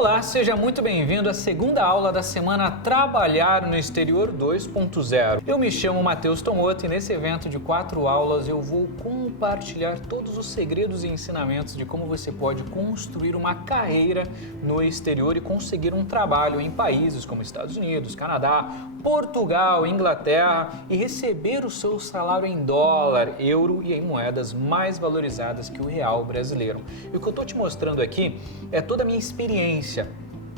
Olá, seja muito bem-vindo à segunda aula da semana Trabalhar no Exterior 2.0. Eu me chamo Matheus Tomoto e nesse evento de 4 aulas eu vou compartilhar todos os segredos e ensinamentos de como você pode construir uma carreira no exterior e conseguir um trabalho em países como Estados Unidos, Canadá, Portugal, Inglaterra e receber o seu salário em dólar, euro e em moedas mais valorizadas que o real brasileiro. E o que eu estou te mostrando aqui é toda a minha experiência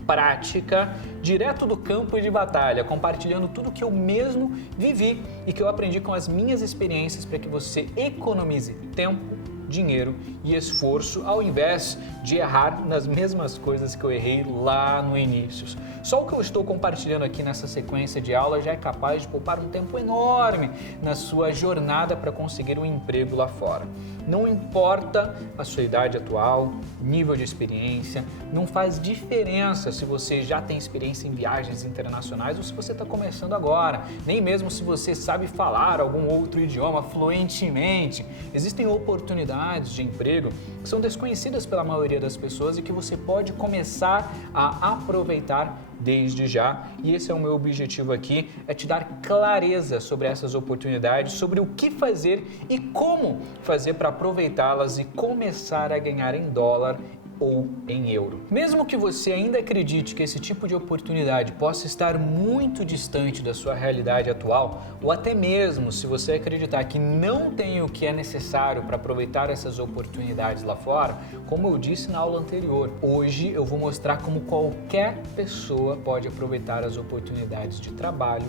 prática, direto do campo de batalha, compartilhando tudo que eu mesmo vivi e que eu aprendi com as minhas experiências para que você economize tempo, dinheiro e esforço ao invés de errar nas mesmas coisas que eu errei lá no início. Só o que eu estou compartilhando aqui nessa sequência de aulas já é capaz de poupar um tempo enorme na sua jornada para conseguir um emprego lá fora. Não importa a sua idade atual, nível de experiência, não faz diferença se você já tem experiência em viagens internacionais ou se você está começando agora, nem mesmo se você sabe falar algum outro idioma fluentemente. Existem oportunidades de emprego que são desconhecidas pela maioria das pessoas e que você pode começar a aproveitar desde já, e esse é o meu objetivo aqui, é te dar clareza sobre essas oportunidades, sobre o que fazer e como fazer para aproveitá-las e começar a ganhar em dólar ou em euro. Mesmo que você ainda acredite que esse tipo de oportunidade possa estar muito distante da sua realidade atual, ou até mesmo se você acreditar que não tem o que é necessário para aproveitar essas oportunidades lá fora, como eu disse na aula anterior, hoje eu vou mostrar como qualquer pessoa pode aproveitar as oportunidades de trabalho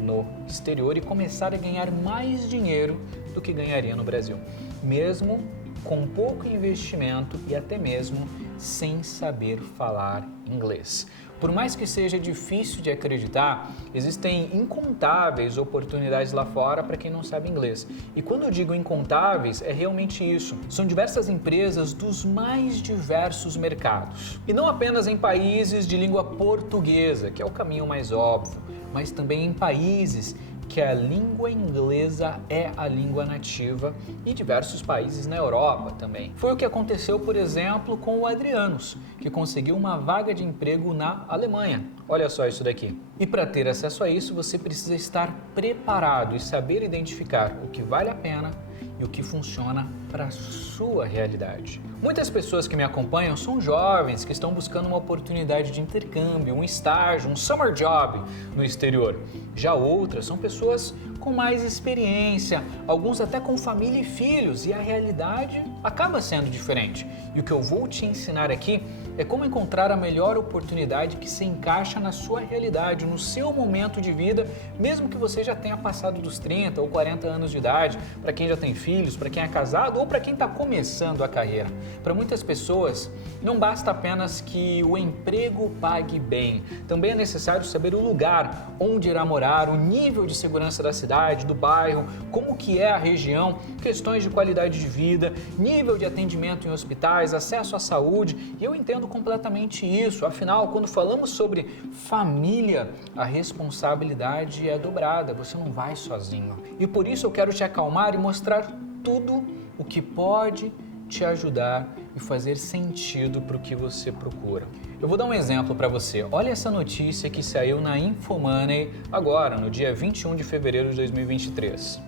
no exterior e começar a ganhar mais dinheiro do que ganharia no Brasil, mesmo com pouco investimento e até mesmo sem saber falar inglês. Por mais que seja difícil de acreditar, existem incontáveis oportunidades lá fora para quem não sabe inglês. E quando eu digo incontáveis, é realmente isso. São diversas empresas dos mais diversos mercados. E não apenas em países de língua portuguesa, que é o caminho mais óbvio, mas também em países que a língua inglesa é a língua nativa e diversos países na Europa também. Foi o que aconteceu, por exemplo, com o Adrianos, que conseguiu uma vaga de emprego na Alemanha. Olha só isso daqui. E para ter acesso a isso, você precisa estar preparado e saber identificar o que vale a pena e o que funciona para a sua realidade. Muitas pessoas que me acompanham são jovens que estão buscando uma oportunidade de intercâmbio, um estágio, um summer job no exterior. Já outras são pessoas com mais experiência, alguns até com família e filhos, e a realidade acaba sendo diferente. E o que eu vou te ensinar aqui é como encontrar a melhor oportunidade que se encaixa na sua realidade, no seu momento de vida, mesmo que você já tenha passado dos 30 ou 40 anos de idade, para quem já tem filhos, para quem é casado ou para quem está começando a carreira. Para muitas pessoas, não basta apenas que o emprego pague bem, também é necessário saber o lugar onde irá morar, o nível de segurança da cidade, do bairro, como que é a região, questões de qualidade de vida, nível de atendimento em hospitais, acesso à saúde, e eu entendo completamente isso. Afinal, quando falamos sobre família, a responsabilidade é dobrada, você não vai sozinho. E por isso eu quero te acalmar e mostrar tudo o que pode te ajudar e fazer sentido para o que você procura. Eu vou dar um exemplo para você. Olha essa notícia que saiu na Infomoney agora, no dia 21 de fevereiro de 2023.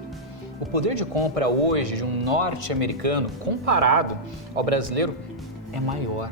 O poder de compra hoje de um norte-americano comparado ao brasileiro é maior.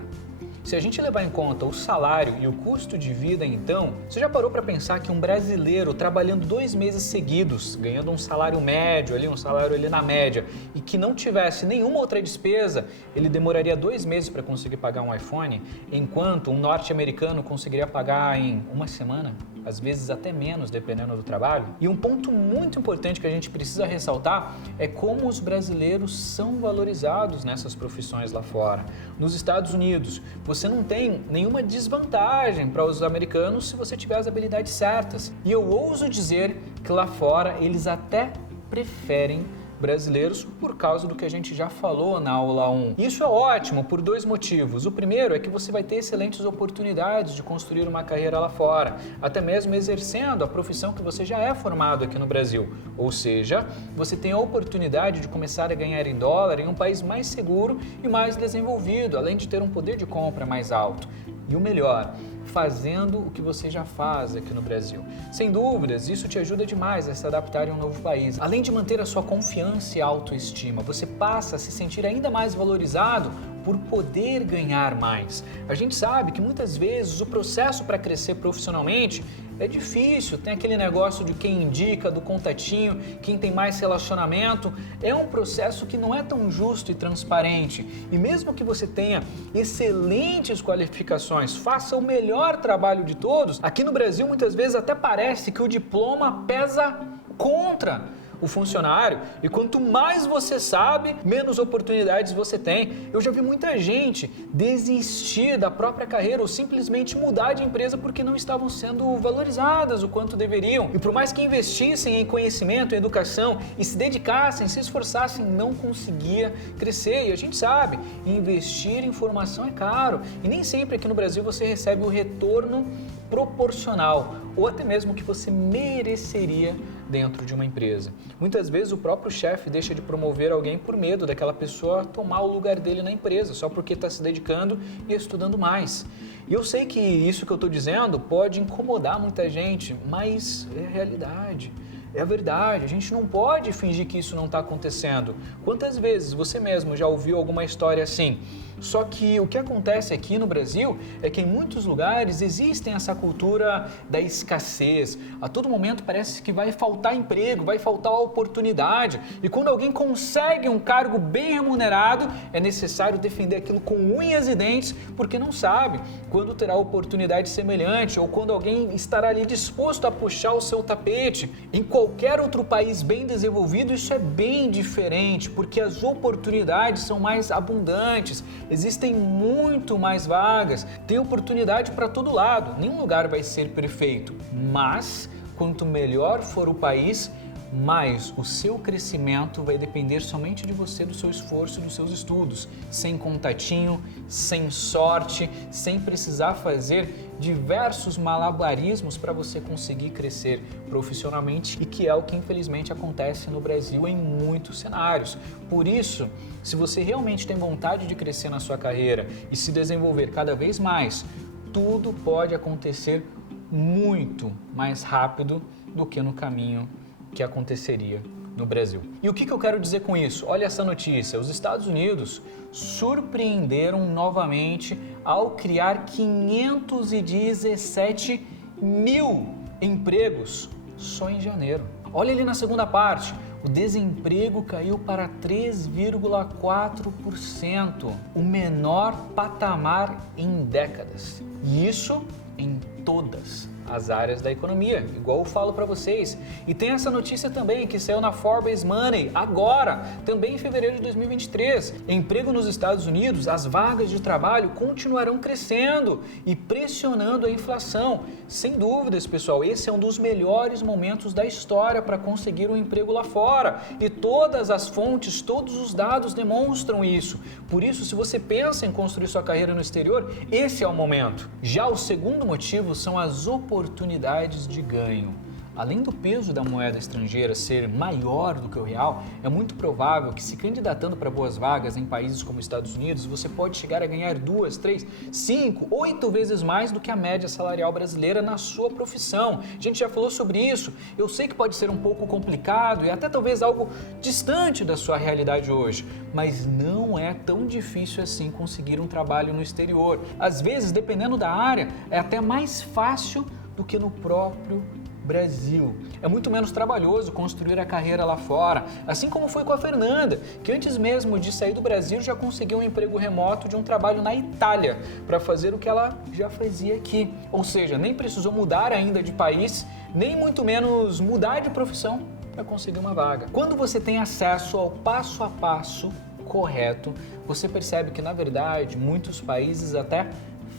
Se a gente levar em conta o salário e o custo de vida, então, você já parou para pensar que um brasileiro trabalhando 2 meses seguidos, ganhando um salário médio ali, um salário ali na média, e que não tivesse nenhuma outra despesa, ele demoraria 2 meses para conseguir pagar um iPhone, enquanto um norte-americano conseguiria pagar em 1 semana? Às vezes até menos, dependendo do trabalho. E um ponto muito importante que a gente precisa ressaltar é como os brasileiros são valorizados nessas profissões lá fora. Nos Estados Unidos, você não tem nenhuma desvantagem para os americanos se você tiver as habilidades certas. E eu ouso dizer que lá fora eles até preferem brasileiros por causa do que a gente já falou na aula 1. Isso é ótimo por 2 motivos. O primeiro é que você vai ter excelentes oportunidades de construir uma carreira lá fora, até mesmo exercendo a profissão que você já é formado aqui no Brasil. Ou seja, você tem a oportunidade de começar a ganhar em dólar em um país mais seguro e mais desenvolvido, além de ter um poder de compra mais alto. E o melhor, fazendo o que você já faz aqui no Brasil. Sem dúvidas, isso te ajuda demais a se adaptar em um novo país. Além de manter a sua confiança e autoestima, você passa a se sentir ainda mais valorizado por poder ganhar mais. A gente sabe que muitas vezes o processo para crescer profissionalmente é difícil, tem aquele negócio de quem indica, do contatinho, quem tem mais relacionamento. É um processo que não é tão justo e transparente. E mesmo que você tenha excelentes qualificações, faça o melhor trabalho de todos, aqui no Brasil muitas vezes até parece que o diploma pesa contra o funcionário, e quanto mais você sabe, menos oportunidades você tem. Eu já vi muita gente desistir da própria carreira ou simplesmente mudar de empresa porque não estavam sendo valorizadas o quanto deveriam. E por mais que investissem em conhecimento, em educação e se dedicassem, se esforçassem, não conseguia crescer. E a gente sabe, investir em formação é caro e nem sempre aqui no Brasil você recebe o retorno proporcional ou até mesmo que você mereceria dentro de uma empresa. Muitas vezes o próprio chefe deixa de promover alguém por medo daquela pessoa tomar o lugar dele na empresa, só porque está se dedicando e estudando mais. E eu sei que isso que eu estou dizendo pode incomodar muita gente, mas é a realidade. É a verdade, a gente não pode fingir que isso não está acontecendo. Quantas vezes você mesmo já ouviu alguma história assim? Só que o que acontece aqui no Brasil é que em muitos lugares existem essa cultura da escassez. A todo momento parece que vai faltar emprego, vai faltar oportunidade. E quando alguém consegue um cargo bem remunerado, é necessário defender aquilo com unhas e dentes, porque não sabe quando terá oportunidade semelhante ou quando alguém estará ali disposto a puxar o seu tapete. Em qualquer outro país bem desenvolvido, isso é bem diferente, porque as oportunidades são mais abundantes. Existem muito mais vagas, tem oportunidade para todo lado, nenhum lugar vai ser perfeito, mas quanto melhor for o país, mais o seu crescimento vai depender somente de você, do seu esforço e dos seus estudos, sem contatinho, sem sorte, sem precisar fazer diversos malabarismos para você conseguir crescer profissionalmente, e que é o que infelizmente acontece no Brasil em muitos cenários. Por isso, se você realmente tem vontade de crescer na sua carreira e se desenvolver cada vez mais, tudo pode acontecer muito mais rápido do que no caminho que aconteceria no Brasil. E o que eu quero dizer com isso? Olha essa notícia, os Estados Unidos surpreenderam novamente ao criar 517 mil empregos só em janeiro. Olha ali na segunda parte, o desemprego caiu para 3,4%, o menor patamar em décadas. E isso em todas as áreas da economia, igual eu falo para vocês. E tem essa notícia também que saiu na Forbes Money agora, também em fevereiro de 2023. Emprego nos Estados Unidos, as vagas de trabalho continuarão crescendo e pressionando a inflação. Sem dúvidas, pessoal, esse é um dos melhores momentos da história para conseguir um emprego lá fora. E todas as fontes, todos os dados demonstram isso. Por isso, se você pensa em construir sua carreira no exterior, esse é o momento. Já o segundo motivo são as oportunidades de ganho. Além do peso da moeda estrangeira ser maior do que o real, é muito provável que, se candidatando para boas vagas em países como Estados Unidos, você pode chegar a ganhar 2, 3, 5, 8 vezes mais do que a média salarial brasileira na sua profissão. A gente já falou sobre isso. Eu sei que pode ser um pouco complicado e até talvez algo distante da sua realidade hoje, mas não é tão difícil assim conseguir um trabalho no exterior. Às vezes, dependendo da área, é até mais fácil do que no próprio Brasil. É muito menos trabalhoso construir a carreira lá fora, assim como foi com a Fernanda, que antes mesmo de sair do Brasil já conseguiu um emprego remoto de um trabalho na Itália para fazer o que ela já fazia aqui. Ou seja, nem precisou mudar ainda de país, nem muito menos mudar de profissão para conseguir uma vaga. Quando você tem acesso ao passo a passo correto, você percebe que, na verdade, muitos países até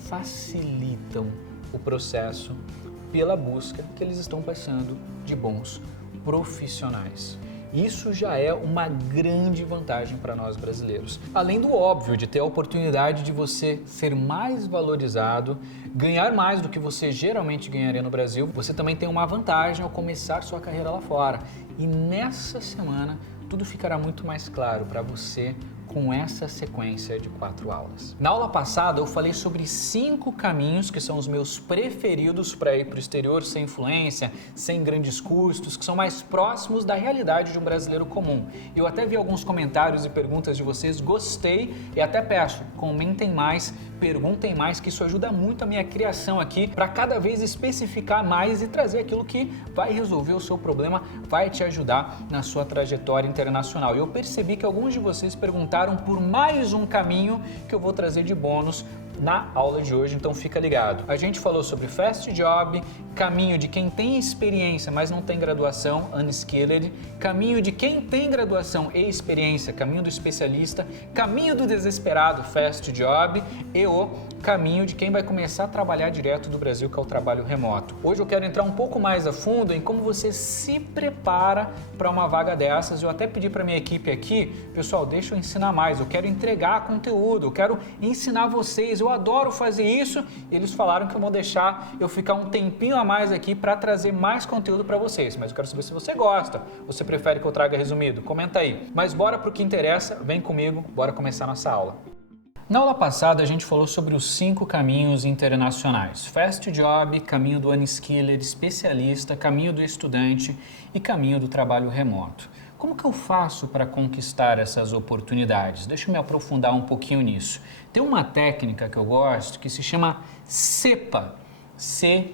facilitam o processo pela busca que eles estão passando de bons profissionais. Isso já é uma grande vantagem para nós brasileiros. Além do óbvio de ter a oportunidade de você ser mais valorizado, ganhar mais do que você geralmente ganharia no Brasil, você também tem uma vantagem ao começar sua carreira lá fora. E nessa semana tudo ficará muito mais claro para você com essa sequência de 4 aulas. Na aula passada eu falei sobre 5 caminhos que são os meus preferidos para ir para o exterior sem influência, sem grandes custos, que são mais próximos da realidade de um brasileiro comum. Eu até vi alguns comentários e perguntas de vocês, gostei e até peço, comentem mais, perguntem mais, que isso ajuda muito a minha criação aqui para cada vez especificar mais e trazer aquilo que vai resolver o seu problema, vai te ajudar na sua trajetória internacional. E eu percebi que alguns de vocês perguntaram por mais um caminho que eu vou trazer de bônus na aula de hoje, então fica ligado. A gente falou sobre Fast Job, caminho de quem tem experiência, mas não tem graduação, Unskilled, caminho de quem tem graduação e experiência, caminho do especialista, caminho do desesperado, Fast Job, e o caminho de quem vai começar a trabalhar direto do Brasil, que é o trabalho remoto. Hoje eu quero entrar um pouco mais a fundo em como você se prepara para uma vaga dessas. Eu até pedi para minha equipe aqui, pessoal, deixa eu ensinar mais, eu quero entregar conteúdo, eu quero ensinar vocês, eu adoro fazer isso. Eles falaram que eu vou deixar eu ficar um tempinho a mais aqui para trazer mais conteúdo para vocês, mas eu quero saber se você gosta, ou você prefere que eu traga resumido, comenta aí. Mas bora pro que interessa, vem comigo, bora começar nossa aula. Na aula passada a gente falou sobre os 5 caminhos internacionais: Fast Job, caminho do Unskilled, especialista, caminho do estudante e caminho do trabalho remoto. Como que eu faço para conquistar essas oportunidades? Deixa eu me aprofundar um pouquinho nisso. Tem uma técnica que eu gosto que se chama CEPA, C-E-P-A.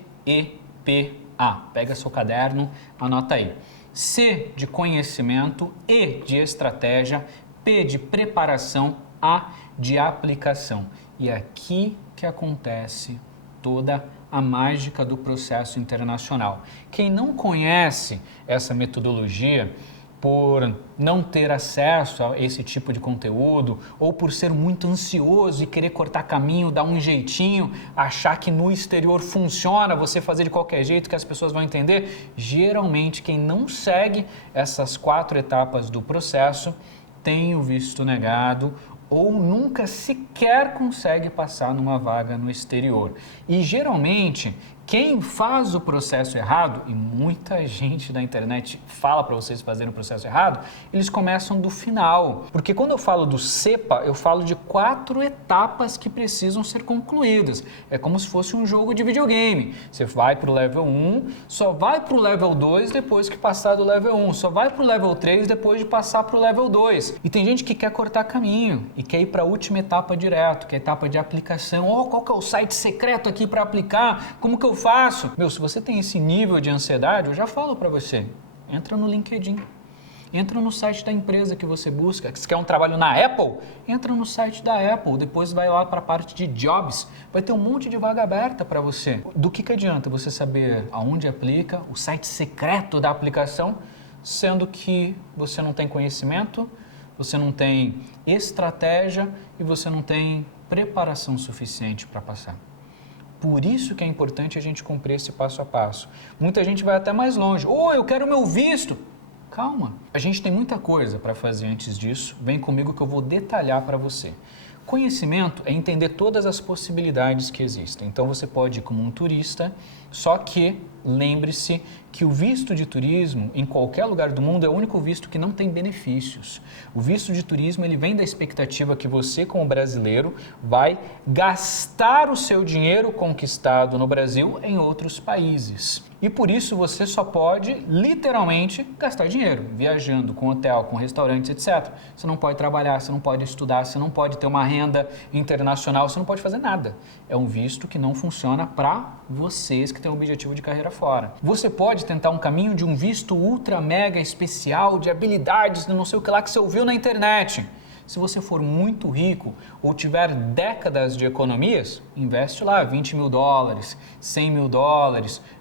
Pega seu caderno, anota aí. C de conhecimento, E de estratégia, P de preparação, A de aplicação. E é aqui que acontece toda a mágica do processo internacional. Quem não conhece essa metodologia, por não ter acesso a esse tipo de conteúdo, ou por ser muito ansioso e querer cortar caminho, dar um jeitinho, achar que no exterior funciona, você fazer de qualquer jeito que as pessoas vão entender, geralmente quem não segue essas 4 etapas do processo tem o visto negado ou nunca sequer consegue passar numa vaga no exterior. E geralmente quem faz o processo errado, e muita gente da internet fala para vocês fazerem o processo errado, eles começam do final. Porque quando eu falo do CEPA, eu falo de 4 etapas que precisam ser concluídas. É como se fosse um jogo de videogame. Você vai para o level 1, só vai para o level 2 depois que passar do level 1, só vai para o level 3 depois de passar para o level 2. E tem gente que quer cortar caminho e quer ir para a última etapa direto, que é a etapa de aplicação. Qual que é o site secreto aqui para aplicar? Como que eu faço? Meu, se você tem esse nível de ansiedade, eu já falo para você, entra no LinkedIn, entra no site da empresa que você busca. Se quer um trabalho na Apple, entra no site da Apple, depois vai lá para a parte de jobs, vai ter um monte de vaga aberta para você. Do que adianta você saber aonde aplica, o site secreto da aplicação, sendo que você não tem conhecimento, você não tem estratégia e você não tem preparação suficiente para passar. Por isso que é importante a gente cumprir esse passo a passo. Muita gente vai até mais longe. Eu quero meu visto. Calma, a gente tem muita coisa para fazer antes disso. Vem comigo que eu vou detalhar para você. Conhecimento é entender todas as possibilidades que existem. Então você pode ir como um turista, só que lembre-se que o visto de turismo em qualquer lugar do mundo é o único visto que não tem benefícios. O visto de turismo ele vem da expectativa que você, como brasileiro, vai gastar o seu dinheiro conquistado no Brasil em outros países. E por isso você só pode, literalmente, gastar dinheiro, viajando com hotel, com restaurantes, etc. Você não pode trabalhar, você não pode estudar, você não pode ter uma renda internacional, você não pode fazer nada. É um visto que não funciona para vocês que têm o objetivo de carreira fora. Você pode tentar um caminho de um visto ultra mega especial, de habilidades, não sei o que lá que você ouviu na internet. Se você for muito rico ou tiver décadas de economias, investe lá $20 mil, $100 mil,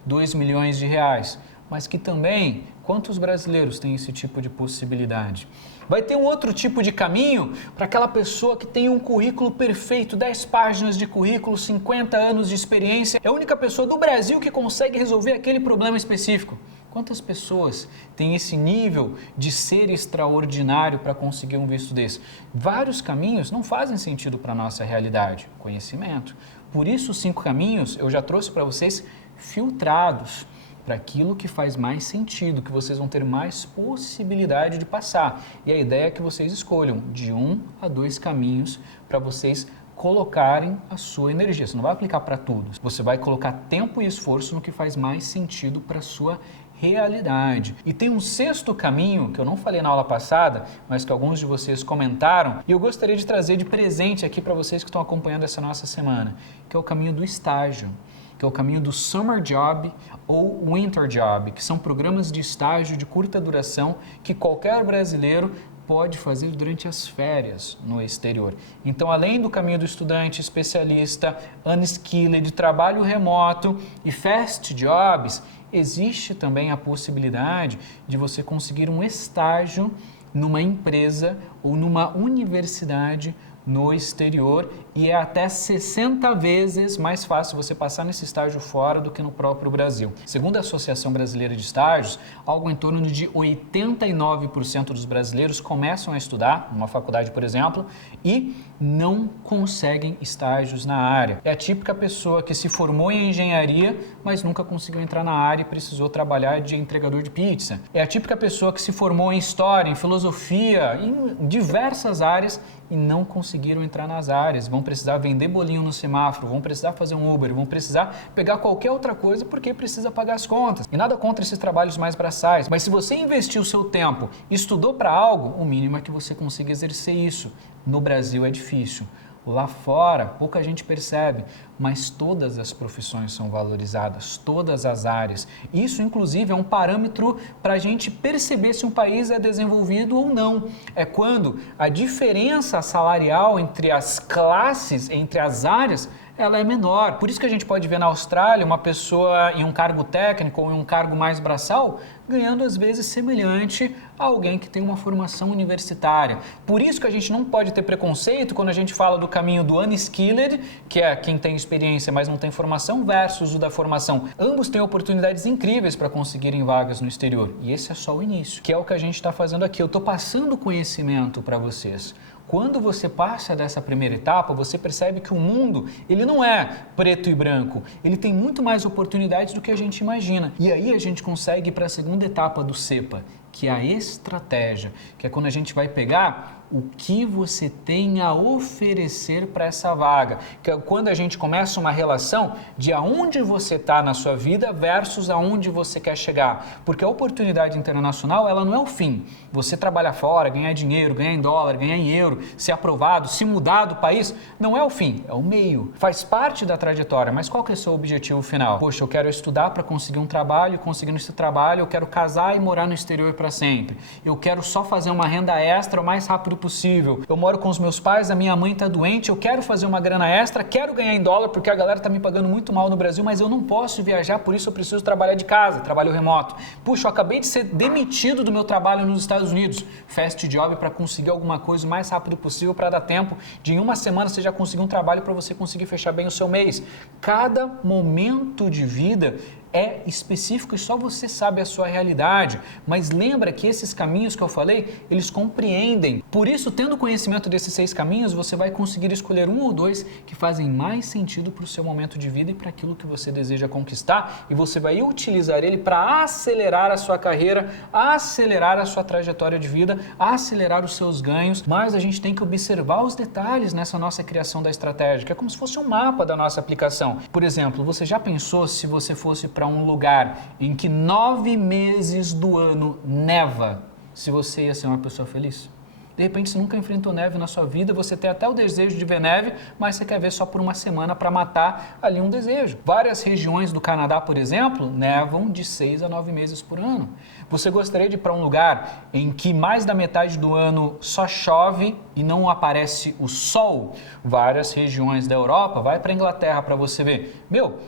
2 milhões de reais. Mas que também, quantos brasileiros têm esse tipo de possibilidade? Vai ter um outro tipo de caminho para aquela pessoa que tem um currículo perfeito, 10 páginas de currículo, 50 anos de experiência. É a única pessoa do Brasil que consegue resolver aquele problema específico. Quantas pessoas têm esse nível de ser extraordinário para conseguir um visto desse? Vários caminhos não fazem sentido para a nossa realidade. Conhecimento. Por isso, os 5 caminhos eu já trouxe para vocês filtrados. para aquilo que faz mais sentido, que vocês vão ter mais possibilidade de passar. E a ideia é que vocês escolham de 1 a 2 caminhos para vocês colocarem a sua energia. Você não vai aplicar para tudo. Você vai colocar tempo e esforço no que faz mais sentido para a sua realidade. E tem um 6º caminho, que eu não falei na aula passada, mas que alguns de vocês comentaram, e eu gostaria de trazer de presente aqui para vocês que estão acompanhando essa nossa semana, que é o caminho do estágio, que é o caminho do Summer Job ou Winter Job, que são programas de estágio de curta duração que qualquer brasileiro pode fazer durante as férias no exterior. Então, além do caminho do estudante, especialista, unskilled, trabalho remoto e fast jobs, existe também a possibilidade de você conseguir um estágio numa empresa ou numa universidade no exterior e é até 60 vezes mais fácil você passar nesse estágio fora do que no próprio Brasil. Segundo a Associação Brasileira de Estágios, algo em torno de 89% dos brasileiros começam a estudar, numa faculdade, por exemplo, e não conseguem estágios na área. É a típica pessoa que se formou em engenharia, mas nunca conseguiu entrar na área e precisou trabalhar de entregador de pizza. É a típica pessoa que se formou em história, em filosofia, em diversas áreas e não conseguiram entrar nas áreas. Vão precisar vender bolinho no semáforo, vão precisar fazer um Uber, vão precisar pegar qualquer outra coisa porque precisa pagar as contas. E nada contra esses trabalhos mais braçais, mas se você investiu o seu tempo e estudou para algo, o mínimo é que você consiga exercer isso. No Brasil é difícil. Lá fora, pouca gente percebe, mas todas as profissões são valorizadas, todas as áreas. Isso, inclusive, é um parâmetro para a gente perceber se um país é desenvolvido ou não. É quando a diferença salarial entre as classes, entre as áreas, ela é menor. Por isso que a gente pode ver na Austrália uma pessoa em um cargo técnico ou em um cargo mais braçal ganhando às vezes semelhante a alguém que tem uma formação universitária. Por isso que a gente não pode ter preconceito quando a gente fala do caminho do unskilled, que é quem tem experiência mas não tem formação, versus o da formação. Ambos têm oportunidades incríveis para conseguirem vagas no exterior. E esse é só o início, que é o que a gente está fazendo aqui. Eu estou passando conhecimento para vocês. Quando você passa dessa primeira etapa, você percebe que o mundo, ele não é preto e branco, ele tem muito mais oportunidades do que a gente imagina. E aí a gente consegue ir para a segunda etapa do CEPA, que é a estratégia, que é quando a gente vai pegar o que você tem a oferecer para essa vaga, que é quando a gente começa uma relação de aonde você está na sua vida versus aonde você quer chegar, porque a oportunidade internacional, ela não é o fim. Você trabalhar fora, ganhar dinheiro, ganhar em dólar, ganhar em euro, ser aprovado, se mudar do país, não é o fim, é o meio. Faz parte da trajetória, mas qual que é o seu objetivo final? Poxa, eu quero estudar para conseguir um trabalho, conseguindo esse trabalho, eu quero casar e morar no exterior para sempre. Eu quero só fazer uma renda extra o mais rápido possível. Eu moro com os meus pais, a minha mãe está doente, eu quero fazer uma grana extra, quero ganhar em dólar porque a galera está me pagando muito mal no Brasil, mas eu não posso viajar, por isso eu preciso trabalhar de casa, trabalho remoto. Puxa, eu acabei de ser demitido do meu trabalho nos Estados Unidos. Fast job para conseguir alguma coisa o mais rápido possível para dar tempo de em uma semana você já conseguir um trabalho para você conseguir fechar bem o seu mês. Cada momento de vida é específico e só você sabe a sua realidade, mas lembra que esses caminhos que eu falei, eles compreendem. Por isso, tendo conhecimento desses 6 caminhos, você vai conseguir escolher um ou 2 que fazem mais sentido para o seu momento de vida e para aquilo que você deseja conquistar, e você vai utilizar ele para acelerar a sua carreira, acelerar a sua trajetória de vida, acelerar os seus ganhos, mas a gente tem que observar os detalhes nessa nossa criação da estratégia, que é como se fosse um mapa da nossa aplicação. Por exemplo, você já pensou se você fosse para um lugar em que 9 meses do ano neva, se você ia ser uma pessoa feliz? De repente você nunca enfrentou neve na sua vida, você tem até o desejo de ver neve, mas você quer ver só por uma semana para matar ali um desejo. Várias regiões do Canadá, por exemplo, nevam de 6 a 9 meses por ano. Você gostaria de ir para um lugar em que mais da metade do ano só chove e não aparece o sol? Várias regiões da Europa, vai para a Inglaterra para você ver.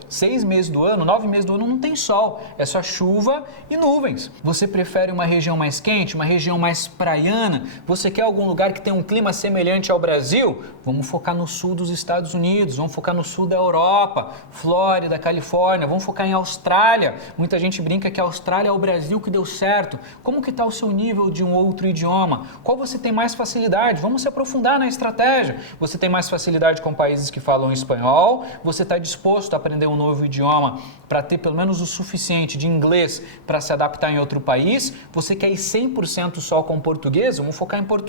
6 meses do ano, 9 meses do ano não tem sol, é só chuva e nuvens. Você prefere uma região mais quente, uma região mais praiana? Você quer algum lugar que tenha um clima semelhante ao Brasil? Vamos focar no sul dos Estados Unidos, vamos focar no sul da Europa, Flórida, Califórnia, vamos focar em Austrália. Muita gente brinca que a Austrália é o Brasil que deu certo. Como que está o seu nível de um outro idioma? Qual você tem mais facilidade? Vamos se aprofundar na estratégia. Você tem mais facilidade com países que falam espanhol? Você está disposto a aprender um novo idioma para ter pelo menos o suficiente de inglês para se adaptar em outro país? Você quer ir 100% só com português? Vamos focar em Portugal.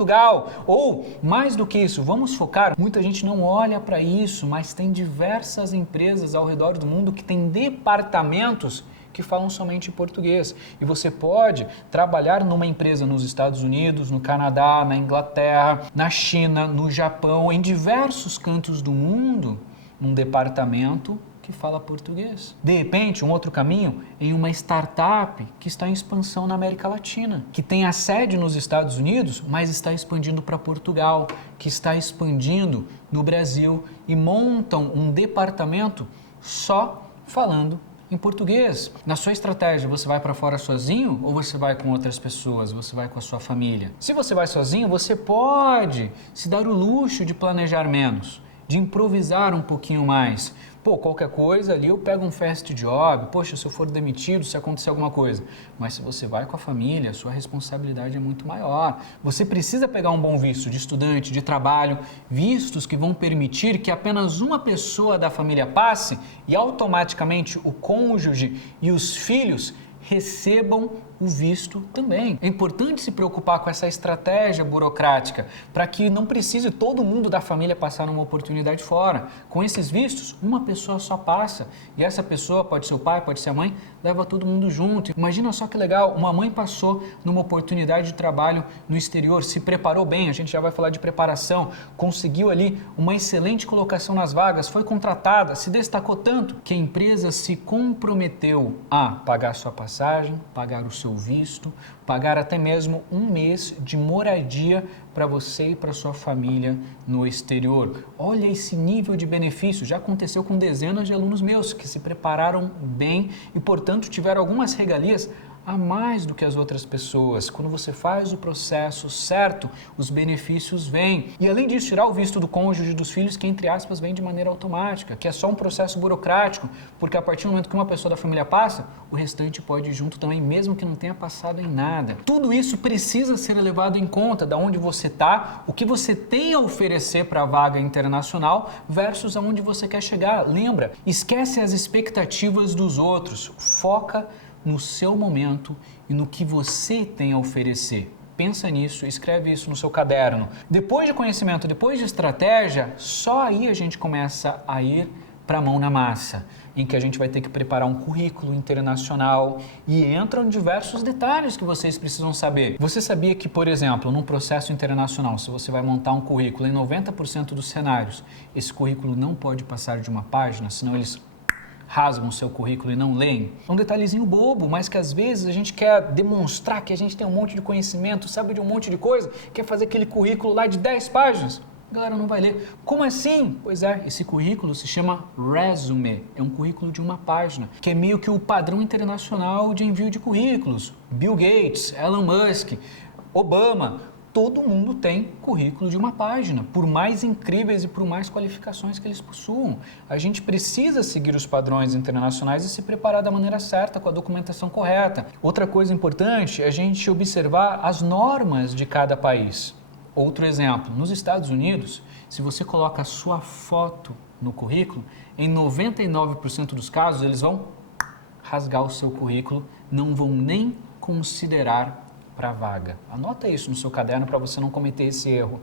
Ou, mais do que isso, vamos focar... Muita gente não olha para isso, mas tem diversas empresas ao redor do mundo que têm departamentos que falam somente português. E você pode trabalhar numa empresa nos Estados Unidos, no Canadá, na Inglaterra, na China, no Japão, em diversos cantos do mundo, num departamento que fala português. De repente, um outro caminho em uma startup que está em expansão na América Latina, que tem a sede nos Estados Unidos, mas está expandindo para Portugal, que está expandindo no Brasil e montam um departamento só falando em português. Na sua estratégia, você vai para fora sozinho ou você vai com outras pessoas? Você vai com a sua família? Se você vai sozinho, você pode se dar o luxo de planejar menos, de improvisar um pouquinho mais. Pô, qualquer coisa ali eu pego um fast job, poxa, se eu for demitido, se acontecer alguma coisa. Mas se você vai com a família, a sua responsabilidade é muito maior. Você precisa pegar um bom visto de estudante, de trabalho, vistos que vão permitir que apenas uma pessoa da família passe e automaticamente o cônjuge e os filhos recebam o visto também. É importante se preocupar com essa estratégia burocrática para que não precise todo mundo da família passar numa oportunidade fora. Com esses vistos, uma pessoa só passa e essa pessoa pode ser o pai, pode ser a mãe, leva todo mundo junto. Imagina só que legal, uma mãe passou numa oportunidade de trabalho no exterior, se preparou bem, a gente já vai falar de preparação, conseguiu ali uma excelente colocação nas vagas, foi contratada, se destacou tanto que a empresa se comprometeu a pagar sua passagem, pagar o seu visto, pagar até mesmo um mês de moradia para você e para sua família no exterior. Olha esse nível de benefício, já aconteceu com dezenas de alunos meus que se prepararam bem e, portanto, tiveram algumas regalias a mais do que as outras pessoas. Quando você faz o processo certo, os benefícios vêm. E além disso, tirar o visto do cônjuge e dos filhos, que entre aspas vem de maneira automática, que é só um processo burocrático, porque a partir do momento que uma pessoa da família passa, o restante pode ir junto também, mesmo que não tenha passado em nada. Tudo isso precisa ser levado em conta, da onde você está, o que você tem a oferecer para a vaga internacional versus aonde você quer chegar. Lembra, esquece as expectativas dos outros, foca no seu momento e no que você tem a oferecer. Pensa nisso, escreve isso no seu caderno. Depois de conhecimento, depois de estratégia, só aí a gente começa a ir para a mão na massa, em que a gente vai ter que preparar um currículo internacional e entram diversos detalhes que vocês precisam saber. Você sabia que, por exemplo, num processo internacional, se você vai montar um currículo, em 90% dos cenários, esse currículo não pode passar de uma página, senão eles rasgam o seu currículo e não leem? É um detalhezinho bobo, mas que às vezes a gente quer demonstrar que a gente tem um monte de conhecimento, sabe de um monte de coisa, quer fazer aquele currículo lá de 10 páginas. A galera não vai ler. Como assim? Pois é, esse currículo se chama resume. É um currículo de uma página, que é meio que o padrão internacional de envio de currículos. Bill Gates, Elon Musk, Obama, todo mundo tem currículo de uma página, por mais incríveis e por mais qualificações que eles possuam. A gente precisa seguir os padrões internacionais e se preparar da maneira certa, com a documentação correta. Outra coisa importante é a gente observar as normas de cada país. Outro exemplo, nos Estados Unidos, se você coloca a sua foto no currículo, em 99% dos casos eles vão rasgar o seu currículo, não vão nem considerar para a vaga. Anota isso no seu caderno para você não cometer esse erro.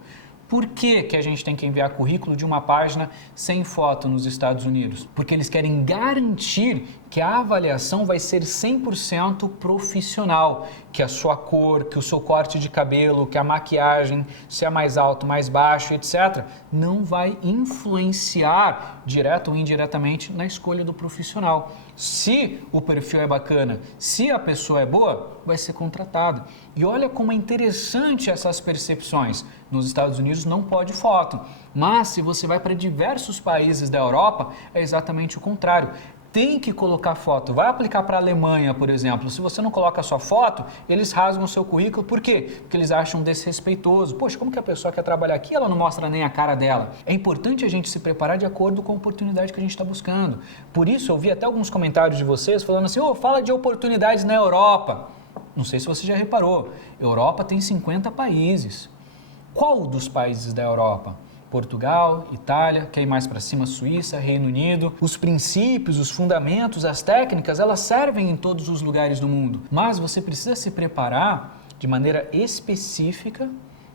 Por que a gente tem que enviar currículo de uma página sem foto nos Estados Unidos? Porque eles querem garantir que a avaliação vai ser 100% profissional, que a sua cor, que o seu corte de cabelo, que a maquiagem, se é mais alto, mais baixo, etc., não vai influenciar direto ou indiretamente na escolha do profissional. Se o perfil é bacana, se a pessoa é boa, vai ser contratada. E olha como é interessante essas percepções. Nos Estados Unidos não pode foto, mas se você vai para diversos países da Europa, é exatamente o contrário. tem que colocar foto. Vai aplicar para a Alemanha, por exemplo. Se você não coloca a sua foto, eles rasgam o seu currículo. Por quê? Porque eles acham desrespeitoso. Poxa, como que a pessoa quer trabalhar aqui, ela não mostra nem a cara dela? É importante a gente se preparar de acordo com a oportunidade que a gente está buscando. Por isso, eu vi até alguns comentários de vocês falando assim, fala de oportunidades na Europa. Não sei se você já reparou, Europa tem 50 países. Qual dos países da Europa? Portugal, Itália, quer ir mais para cima, Suíça, Reino Unido. Os princípios, os fundamentos, as técnicas, elas servem em todos os lugares do mundo. Mas você precisa se preparar de maneira específica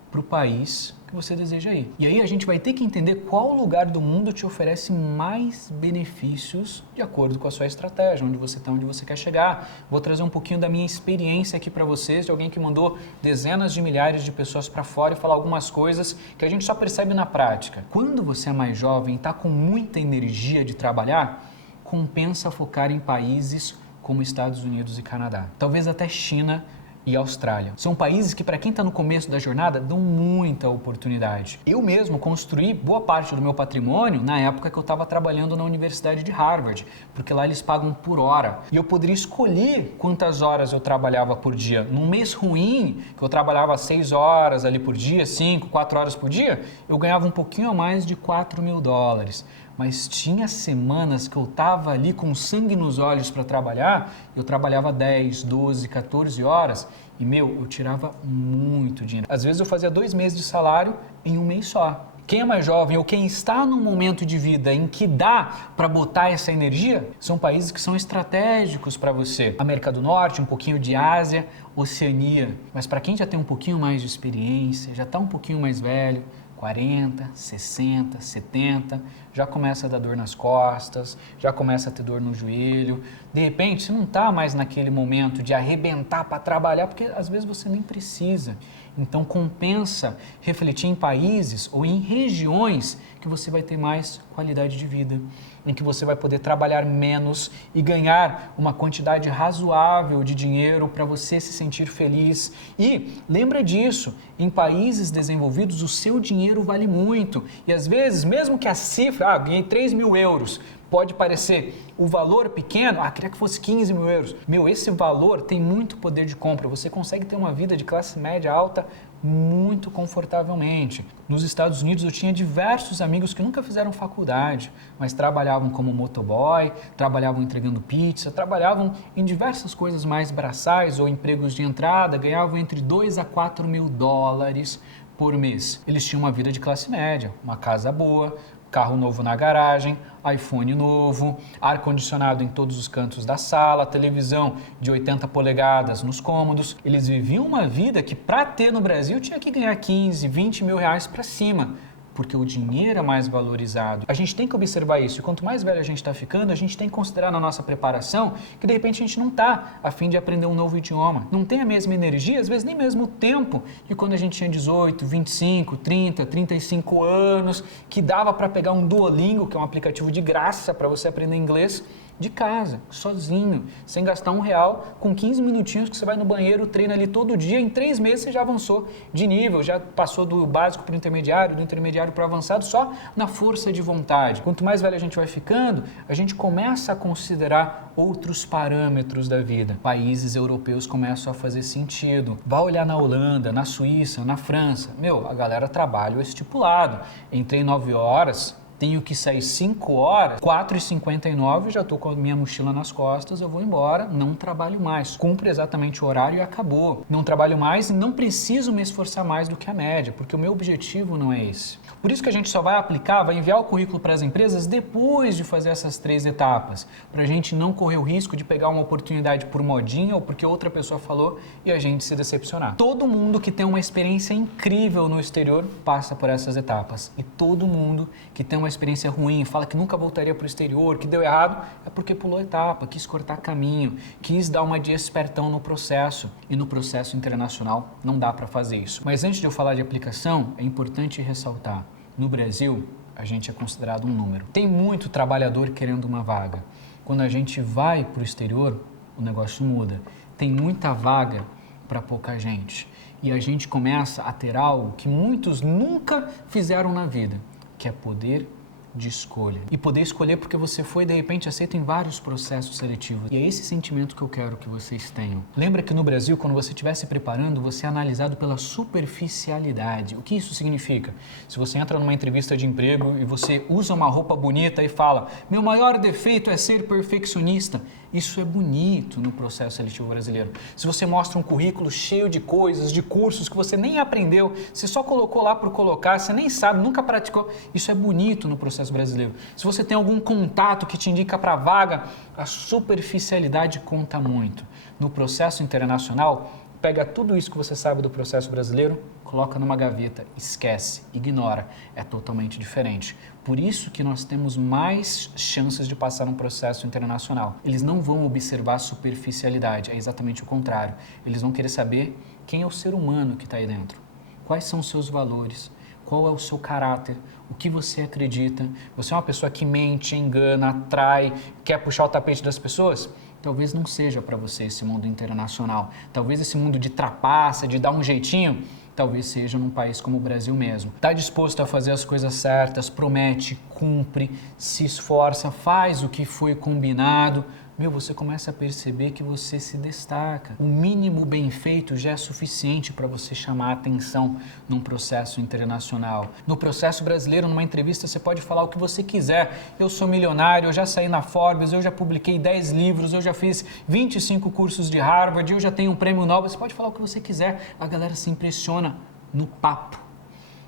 para o país que você deseja ir. E aí a gente vai ter que entender qual lugar do mundo te oferece mais benefícios de acordo com a sua estratégia, onde você está, onde você quer chegar. Vou trazer um pouquinho da minha experiência aqui para vocês, de alguém que mandou dezenas de milhares de pessoas para fora e falar algumas coisas que a gente só percebe na prática. Quando você é mais jovem e está com muita energia de trabalhar, compensa focar em países como Estados Unidos e Canadá. Talvez até China e Austrália. São países que, para quem está no começo da jornada, dão muita oportunidade. Eu mesmo construí boa parte do meu patrimônio na época que eu estava trabalhando na Universidade de Harvard, porque lá eles pagam por hora. E eu poderia escolher quantas horas eu trabalhava por dia. Num mês ruim, que eu trabalhava 6 horas ali por dia, 5, 4 horas por dia, eu ganhava um pouquinho a mais de $4.000. Mas tinha semanas que eu estava ali com sangue nos olhos para trabalhar, eu trabalhava 10, 12, 14 horas e, eu tirava muito dinheiro. Às vezes eu fazia 2 meses de salário em um mês só. Quem é mais jovem ou quem está num momento de vida em que dá para botar essa energia, são países que são estratégicos para você. América do Norte, um pouquinho de Ásia, Oceania. Mas para quem já tem um pouquinho mais de experiência, já está um pouquinho mais velho, 40, 60, 70, já começa a dar dor nas costas, já começa a ter dor no joelho. De repente, você não está mais naquele momento de arrebentar para trabalhar, porque às vezes você nem precisa. Então, compensa refletir em países ou em regiões que você vai ter mais qualidade de vida, em que você vai poder trabalhar menos e ganhar uma quantidade razoável de dinheiro para você se sentir feliz. E lembra disso, em países desenvolvidos o seu dinheiro vale muito. E às vezes, mesmo que a cifra, ganhei 3 mil euros, pode parecer o valor pequeno, queria que fosse 15 mil euros. Esse valor tem muito poder de compra. Você consegue ter uma vida de classe média alta muito confortavelmente. Nos Estados Unidos eu tinha diversos amigos que nunca fizeram faculdade, mas trabalhavam como motoboy, trabalhavam entregando pizza, trabalhavam em diversas coisas mais braçais ou empregos de entrada, ganhavam entre 2 a 4 mil dólares por mês. Eles tinham uma vida de classe média, uma casa boa, carro novo na garagem, iPhone novo, ar-condicionado em todos os cantos da sala, televisão de 80 polegadas nos cômodos. Eles viviam uma vida que, para ter no Brasil, tinha que ganhar 15, 20 mil reais para cima, porque o dinheiro é mais valorizado. A gente tem que observar isso, e quanto mais velho a gente está ficando, a gente tem que considerar na nossa preparação que de repente a gente não está a fim de aprender um novo idioma, não tem a mesma energia, às vezes nem mesmo o tempo que quando a gente tinha 18, 25, 30, 35 anos, que dava para pegar um Duolingo, que é um aplicativo de graça para você aprender inglês, de casa, sozinho, sem gastar R$1, com 15 minutinhos que você vai no banheiro, treina ali todo dia, em 3 meses você já avançou de nível, já passou do básico para o intermediário, do intermediário para o avançado, só na força de vontade. Quanto mais velho a gente vai ficando, a gente começa a considerar outros parâmetros da vida. Países europeus começam a fazer sentido. Vá olhar na Holanda, na Suíça, na França. A galera trabalha o estipulado. Entrei 9 horas, tenho que sair 5 horas, 4h59, já estou com a minha mochila nas costas, eu vou embora, não trabalho mais. Cumpro exatamente o horário e acabou. Não trabalho mais e não preciso me esforçar mais do que a média, porque o meu objetivo não é esse. Por isso que a gente só vai aplicar, vai enviar o currículo para as empresas depois de fazer essas 3 etapas, para a gente não correr o risco de pegar uma oportunidade por modinha ou porque outra pessoa falou e a gente se decepcionar. Todo mundo que tem uma experiência incrível no exterior passa por essas etapas. E todo mundo que tem uma experiência ruim, fala que nunca voltaria para o exterior, que deu errado, é porque pulou etapa, quis cortar caminho, quis dar uma de espertão no processo. E no processo internacional não dá para fazer isso. Mas antes de eu falar de aplicação, é importante ressaltar, no Brasil, a gente é considerado um número. Tem muito trabalhador querendo uma vaga. Quando a gente vai para o exterior, o negócio muda. Tem muita vaga para pouca gente. E a gente começa a ter algo que muitos nunca fizeram na vida, que é poder de escolha. E poder escolher porque você foi, de repente, aceito em vários processos seletivos. E é esse sentimento que eu quero que vocês tenham. Lembra que no Brasil, quando você estiver se preparando, você é analisado pela superficialidade. O que isso significa? Se você entra numa entrevista de emprego e você usa uma roupa bonita e fala: meu maior defeito é ser perfeccionista. Isso é bonito no processo seletivo brasileiro. Se você mostra um currículo cheio de coisas, de cursos que você nem aprendeu, você só colocou lá por colocar, você nem sabe, nunca praticou, isso é bonito no processo brasileiro. Se você tem algum contato que te indica para a vaga, a superficialidade conta muito. No processo internacional, pega tudo isso que você sabe do processo brasileiro, coloca numa gaveta, esquece, ignora. É totalmente diferente. Por isso que nós temos mais chances de passar um processo internacional. Eles não vão observar a superficialidade, é exatamente o contrário. Eles vão querer saber quem é o ser humano que está aí dentro. Quais são os seus valores, qual é o seu caráter, o que você acredita. Você é uma pessoa que mente, engana, atrai, quer puxar o tapete das pessoas? Talvez não seja para você esse mundo internacional. Talvez esse mundo de trapaça, de dar um jeitinho, talvez seja num país como o Brasil mesmo. Está disposto a fazer as coisas certas, promete, cumpre, se esforça, faz o que foi combinado. Você começa a perceber que você se destaca. O mínimo bem feito já é suficiente para você chamar a atenção num processo internacional. No processo brasileiro, numa entrevista, você pode falar o que você quiser. Eu sou milionário, eu já saí na Forbes, eu já publiquei 10 livros, eu já fiz 25 cursos de Harvard, eu já tenho um prêmio Nobel. Você pode falar o que você quiser. A galera se impressiona no papo.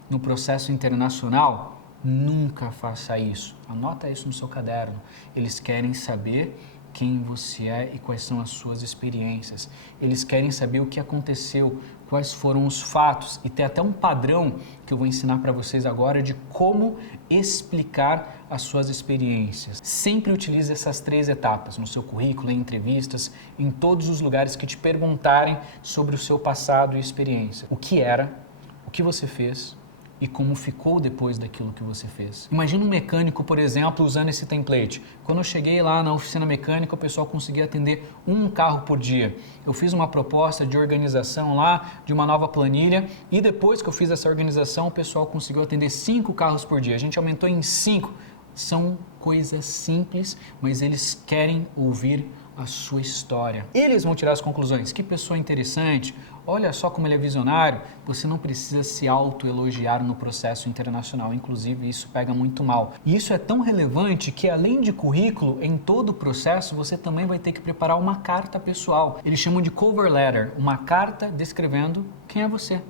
No processo internacional, nunca faça isso. Anota isso no seu caderno. Eles querem saber quem você é e quais são as suas experiências. Eles querem saber o que aconteceu, quais foram os fatos, e tem até um padrão que eu vou ensinar para vocês agora de como explicar as suas experiências. Sempre utilize essas 3 etapas no seu currículo, em entrevistas, em todos os lugares que te perguntarem sobre o seu passado e experiência. O que era, o que você fez e como ficou depois daquilo que você fez. Imagina um mecânico, por exemplo, usando esse template. Quando eu cheguei lá na oficina mecânica, o pessoal conseguia atender um carro por dia. Eu fiz uma proposta de organização lá, de uma nova planilha, e depois que eu fiz essa organização, o pessoal conseguiu atender 5 carros por dia. A gente aumentou em 5. São coisas simples, mas eles querem ouvir a sua história. Eles vão tirar as conclusões. Que pessoa interessante, olha só como ele é visionário. Você não precisa se autoelogiar no processo internacional, inclusive isso pega muito mal. E isso é tão relevante que, além de currículo, em todo o processo você também vai ter que preparar uma carta pessoal. Eles chamam de cover letter, uma carta descrevendo quem é você,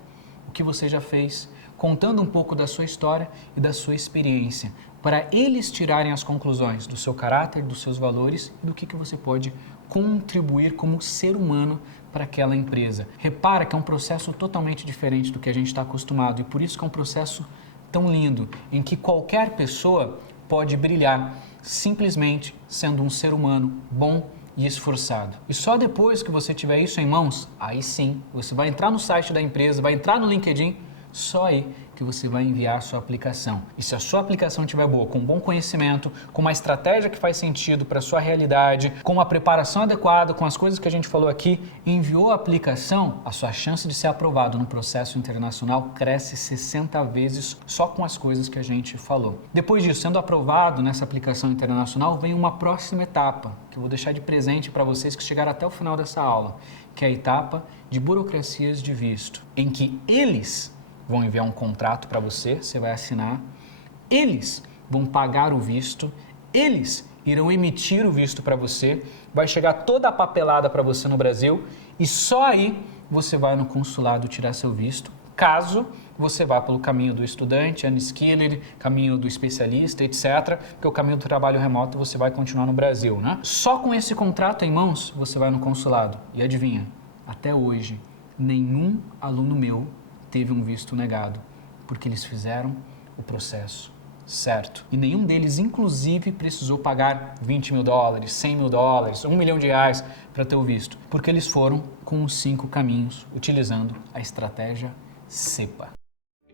o que você já fez, contando um pouco da sua história e da sua experiência, para eles tirarem as conclusões do seu caráter, dos seus valores e do que você pode contribuir como ser humano para aquela empresa. Repara que é um processo totalmente diferente do que a gente está acostumado, e por isso que é um processo tão lindo, em que qualquer pessoa pode brilhar simplesmente sendo um ser humano bom e esforçado. E só depois que você tiver isso em mãos, aí sim, você vai entrar no site da empresa, vai entrar no LinkedIn, só aí que você vai enviar a sua aplicação. E se a sua aplicação estiver boa, com bom conhecimento, com uma estratégia que faz sentido para a sua realidade, com uma preparação adequada, com as coisas que a gente falou aqui, enviou a aplicação, a sua chance de ser aprovado no processo internacional cresce 60 vezes só com as coisas que a gente falou. Depois disso, sendo aprovado nessa aplicação internacional, vem uma próxima etapa, que eu vou deixar de presente para vocês que chegaram até o final dessa aula, que é a etapa de burocracias de visto, em que eles vão enviar um contrato para você, você vai assinar, eles vão pagar o visto, eles irão emitir o visto para você, vai chegar toda a papelada para você no Brasil e só aí você vai no consulado tirar seu visto, caso você vá pelo caminho do estudante, unskilled, caminho do especialista, etc., porque o caminho do trabalho remoto você vai continuar no Brasil, né? Só com esse contrato em mãos você vai no consulado. E adivinha, até hoje, nenhum aluno meu teve um visto negado, porque eles fizeram o processo certo. E nenhum deles, inclusive, precisou pagar $20 mil, $100 mil, R$1 milhão para ter o visto, porque eles foram com os 5 caminhos, utilizando a estratégia CEPA.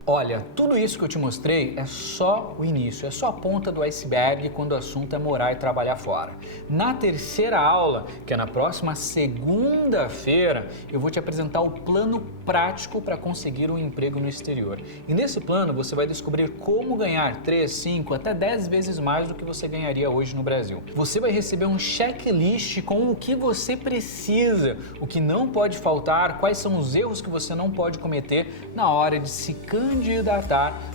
Olha, tudo isso que eu te mostrei é só o início, é só a ponta do iceberg quando o assunto é morar e trabalhar fora. Na terceira aula, que é na próxima segunda-feira, eu vou te apresentar o plano prático para conseguir um emprego no exterior. E nesse plano você vai descobrir como ganhar 3, 5, até 10 vezes mais do que você ganharia hoje no Brasil. Você vai receber um checklist com o que você precisa, o que não pode faltar, quais são os erros que você não pode cometer na hora de se candidatar,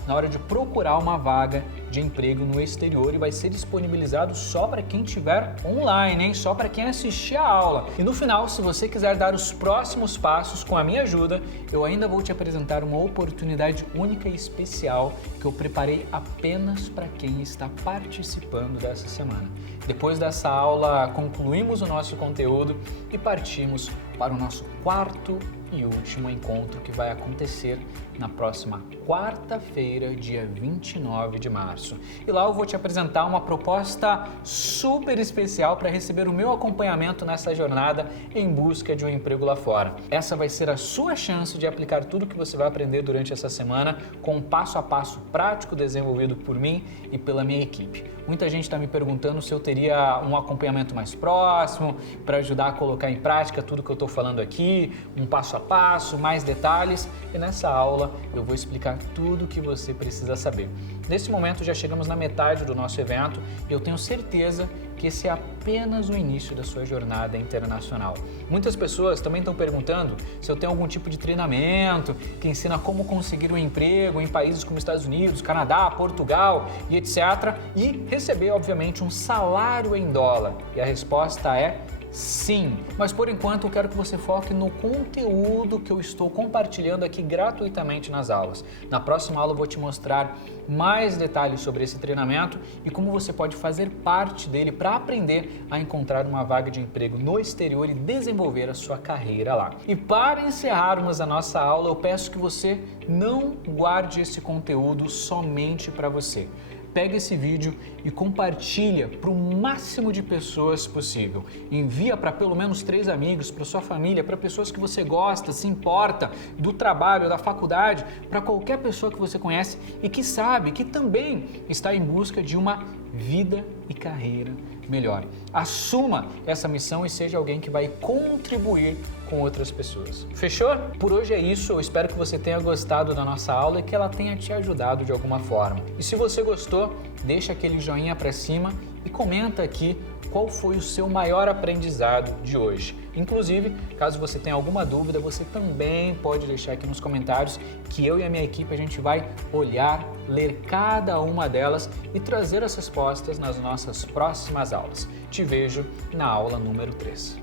na hora de procurar uma vaga de emprego no exterior, e vai ser disponibilizado só para quem estiver online, hein? Só para quem assistir a aula. E no final, se você quiser dar os próximos passos com a minha ajuda, eu ainda vou te apresentar uma oportunidade única e especial que eu preparei apenas para quem está participando dessa semana. Depois dessa aula, concluímos o nosso conteúdo e partimos para o nosso quarto e último encontro, que vai acontecer na próxima quarta-feira, dia 29 de março. E lá eu vou te apresentar uma proposta super especial para receber o meu acompanhamento nessa jornada em busca de um emprego lá fora. Essa vai ser a sua chance de aplicar tudo que você vai aprender durante essa semana com um passo a passo prático desenvolvido por mim e pela minha equipe. Muita gente está me perguntando se eu teria um acompanhamento mais próximo para ajudar a colocar em prática tudo que eu estou falando aqui, um passo a passo, mais detalhes, e nessa aula eu vou explicar tudo o que você precisa saber. Nesse momento já chegamos na metade do nosso evento e eu tenho certeza que esse é apenas o início da sua jornada internacional. Muitas pessoas também estão perguntando se eu tenho algum tipo de treinamento que ensina como conseguir um emprego em países como Estados Unidos, Canadá, Portugal e etc. E receber, obviamente, um salário em dólar. E a resposta é sim, mas por enquanto eu quero que você foque no conteúdo que eu estou compartilhando aqui gratuitamente nas aulas. Na próxima aula eu vou te mostrar mais detalhes sobre esse treinamento e como você pode fazer parte dele para aprender a encontrar uma vaga de emprego no exterior e desenvolver a sua carreira lá. E para encerrarmos a nossa aula, eu peço que você não guarde esse conteúdo somente para você. Pega esse vídeo e compartilha para o máximo de pessoas possível. Envia para pelo menos 3 amigos, para sua família, para pessoas que você gosta, se importa, do trabalho, da faculdade, para qualquer pessoa que você conhece e que sabe que também está em busca de uma vida e carreira melhor. Assuma essa missão e seja alguém que vai contribuir com outras pessoas. Fechou? Por hoje é isso. Eu espero que você tenha gostado da nossa aula e que ela tenha te ajudado de alguma forma. E se você gostou, deixa aquele joinha para cima e comenta aqui qual foi o seu maior aprendizado de hoje. Inclusive, caso você tenha alguma dúvida, você também pode deixar aqui nos comentários que eu e a minha equipe a gente vai olhar, ler cada uma delas e trazer as respostas nas nossas próximas aulas. Te vejo na aula número 3.